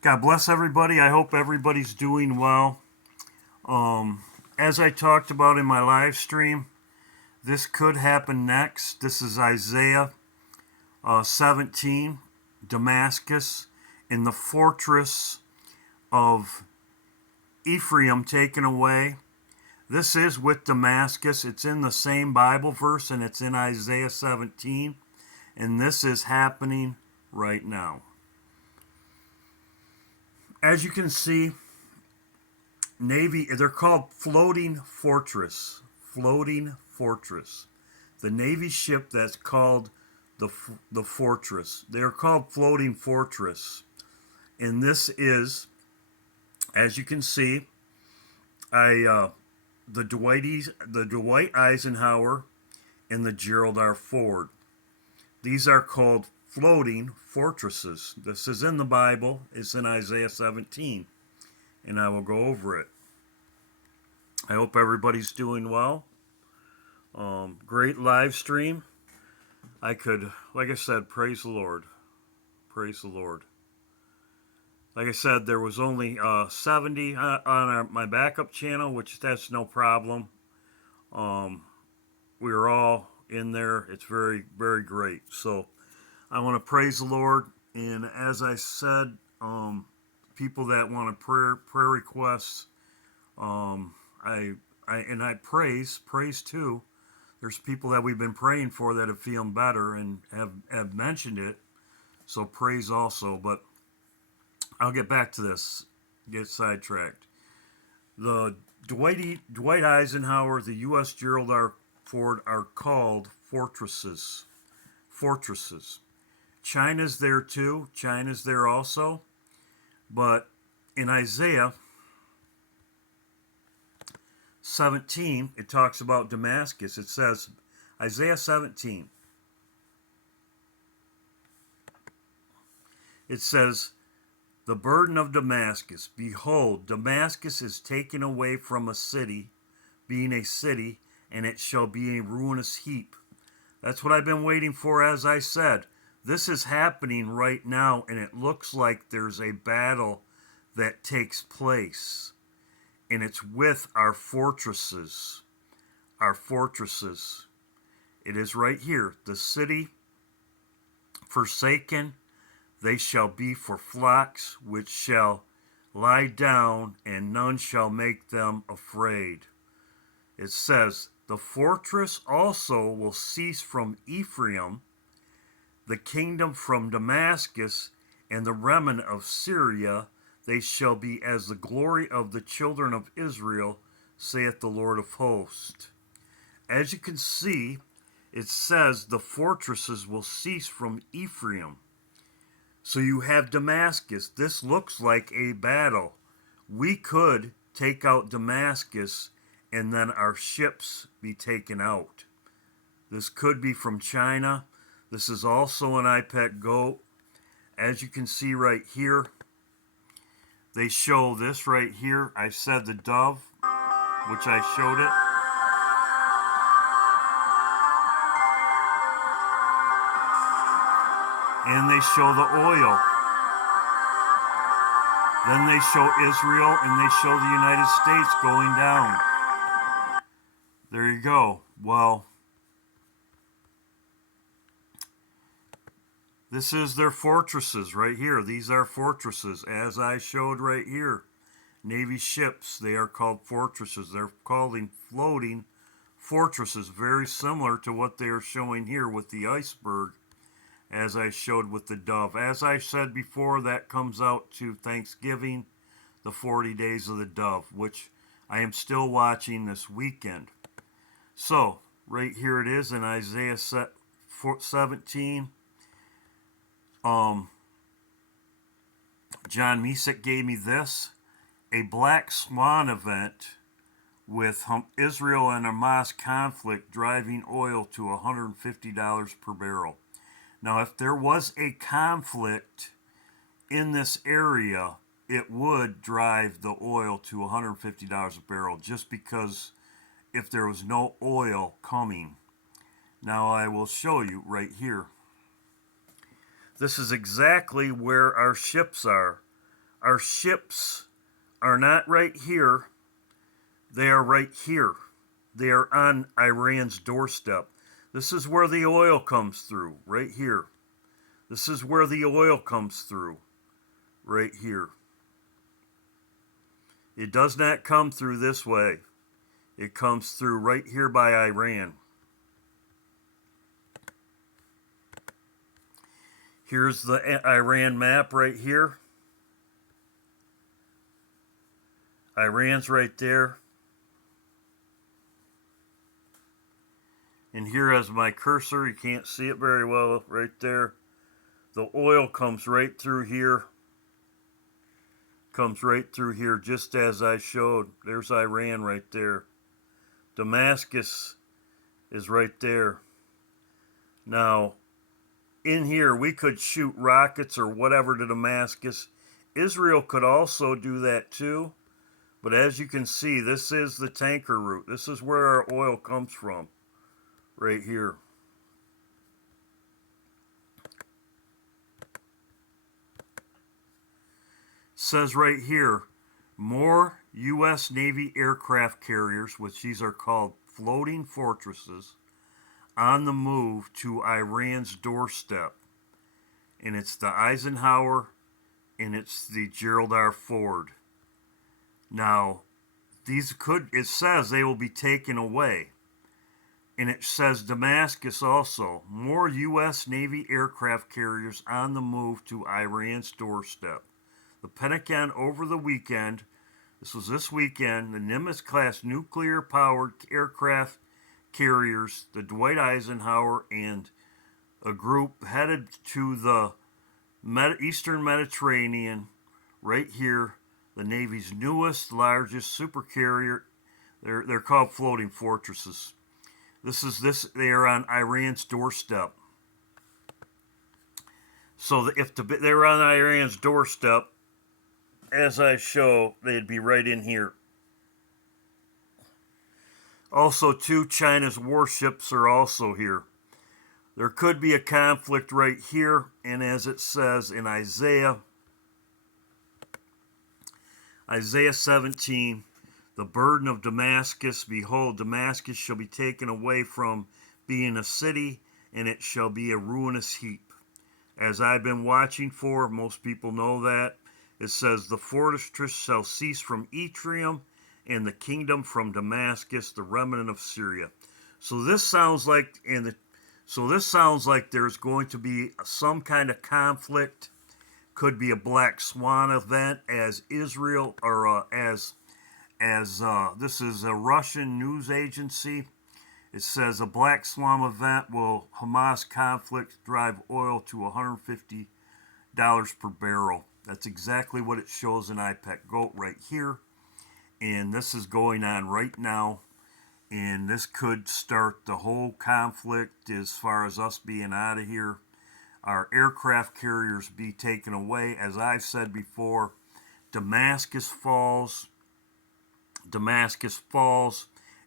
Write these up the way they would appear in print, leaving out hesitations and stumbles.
God bless everybody. I hope everybody's doing well. As I talked about in my live stream, this could happen next. This is Isaiah 17, Damascus, in the fortress of Ephraim taken away. This is with Damascus. It's in the same Bible verse and it's in Isaiah 17. And this is happening right now. As you can see, they're called floating fortress. Floating fortress. The Navy ship that's called the fortress. They're called floating fortress. And this is, as you can see, the Dwight Eisenhower and the Gerald R. Ford. These are called floating fortresses. This is in the Bible. It's in Isaiah 17. And I will go over it. I hope everybody's doing well. Great live stream. Like I said, praise the Lord. Praise the Lord. Like I said, there was only 70 on my backup channel, which that's no problem. We were all in there. It's very, very great. So I want to praise the Lord. And as I said, people that want a prayer requests, I praise too. There's people that we've been praying for that have feeling better and have mentioned it. So praise also. But I'll get back to this. Get sidetracked. The Dwight Eisenhower, the U.S. Gerald R. Ford are called fortresses. Fortresses. China's there too. China's there also. But in Isaiah 17, it talks about Damascus. It says, Isaiah 17, it says, the burden of Damascus. Behold, Damascus is taken away from a city, being a city, and it shall be a ruinous heap. That's what I've been waiting for, as I said. This is happening right now, and it looks like there's a battle that takes place. And it's with our fortresses. Our fortresses. It is right here. The city forsaken, they shall be for flocks, which shall lie down, and none shall make them afraid. It says, the fortress also will cease from Ephraim, the kingdom from Damascus, and the remnant of Syria. They shall be as the glory of the children of Israel, saith the Lord of hosts. As you can see, it says the fortresses will cease from Ephraim. So you have Damascus. This looks like a battle. We could take out Damascus and then our ships be taken out. This could be from China. This is also an iPad goat. As you can see right here, they show this right here. I said the dove, which I showed it. And they show the oil. Then they show Israel and they show the United States going down. There you go. Well, this is their fortresses right here. These are fortresses, as I showed right here. Navy ships, they are called fortresses. They're called floating fortresses, very similar to what they are showing here with the iceberg, as I showed with the dove. As I said before, that comes out to Thanksgiving, the 40 days of the dove, which I am still watching this weekend. So, right here it is in Isaiah 17. John Misek gave me this, a black swan event with Israel and Hamas conflict driving oil to $150 per barrel. Now, if there was a conflict in this area, it would drive the oil to $150 a barrel, just because if there was no oil coming. Now, I will show you right here. This is exactly where our ships are. Our ships are not right here. They are right here. They are on Iran's doorstep. This is where the oil comes through, right here. This is where the oil comes through, right here. It does not come through this way. It comes through right here by Iran. Here's the Iran map right here. Iran's right there. And here is my cursor. You can't see it very well right there. The oil comes right through here. Comes right through here just as I showed. There's Iran right there. Damascus is right there. Now, in here, we could shoot rockets or whatever to Damascus. Israel could also do that too. But as you can see, this is the tanker route. This is where our oil comes from. Right here. It says right here, more U.S. Navy aircraft carriers, which these are called floating fortresses, on the move to Iran's doorstep. And it's the Eisenhower and it's the Gerald R. Ford. Now, it says they will be taken away. And it says Damascus also, more U.S. Navy aircraft carriers on the move to Iran's doorstep. The Pentagon over the weekend, this weekend, the Nimitz-class nuclear-powered aircraft carriers, the Dwight Eisenhower, and a group headed to the Eastern Mediterranean, right here, the Navy's newest, largest supercarrier. They're called floating fortresses. They are on Iran's doorstep. So if they were on Iran's doorstep, as I show, they'd be right in here. Also, too, China's warships are also here. There could be a conflict right here, and as it says in Isaiah 17, the burden of Damascus, behold, Damascus shall be taken away from being a city, and it shall be a ruinous heap. As I've been watching for, most people know that, it says, the fortress shall cease from Ephraim, and the kingdom from Damascus, the remnant of Syria. So this sounds like there's going to be some kind of conflict. Could be a black swan event, as Israel, or as this is a Russian news agency. It says a black swan event will Hamas conflict drive oil to $150 per barrel. That's exactly what it shows in IPEC Goat right here. And this is going on right now. And this could start the whole conflict as far as us being out of here. Our aircraft carriers be taken away. As I've said before, Damascus falls,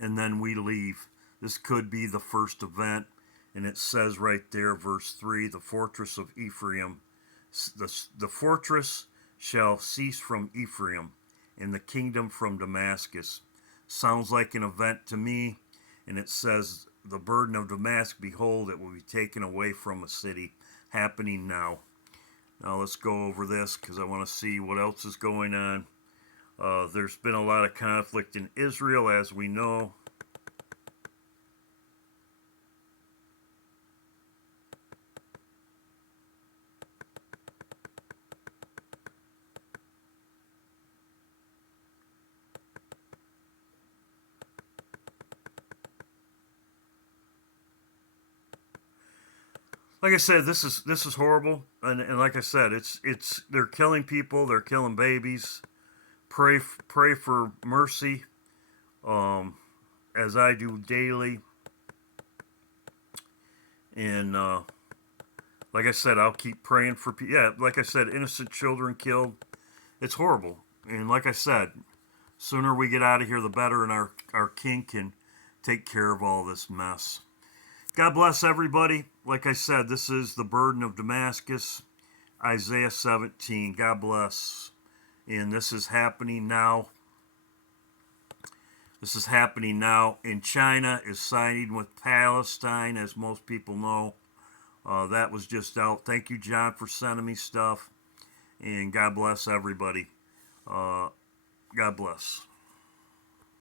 and then we leave. This could be the first event. And it says right there, verse 3, the fortress of Ephraim. The fortress shall cease from Ephraim, and the kingdom from Damascus. Sounds like an event to me. And it says, the burden of Damascus, behold, it will be taken away from a city. Happening now. Now let's go over this because I want to see what else is going on. There's been a lot of conflict in Israel, as we know. Like I said, this is horrible, and like I said, it's they're killing people, they're killing babies. Pray for mercy, as I do daily. And like I said, I'll keep praying for people. Yeah, like I said, innocent children killed. It's horrible, and like I said, sooner we get out of here, the better, and our king can take care of all this mess. God bless everybody. Like I said, this is the burden of Damascus, Isaiah 17. God bless. And this is happening now. This is happening now. And China is siding with Palestine, as most people know. That was just out. Thank you, John, for sending me stuff. And God bless everybody. God bless.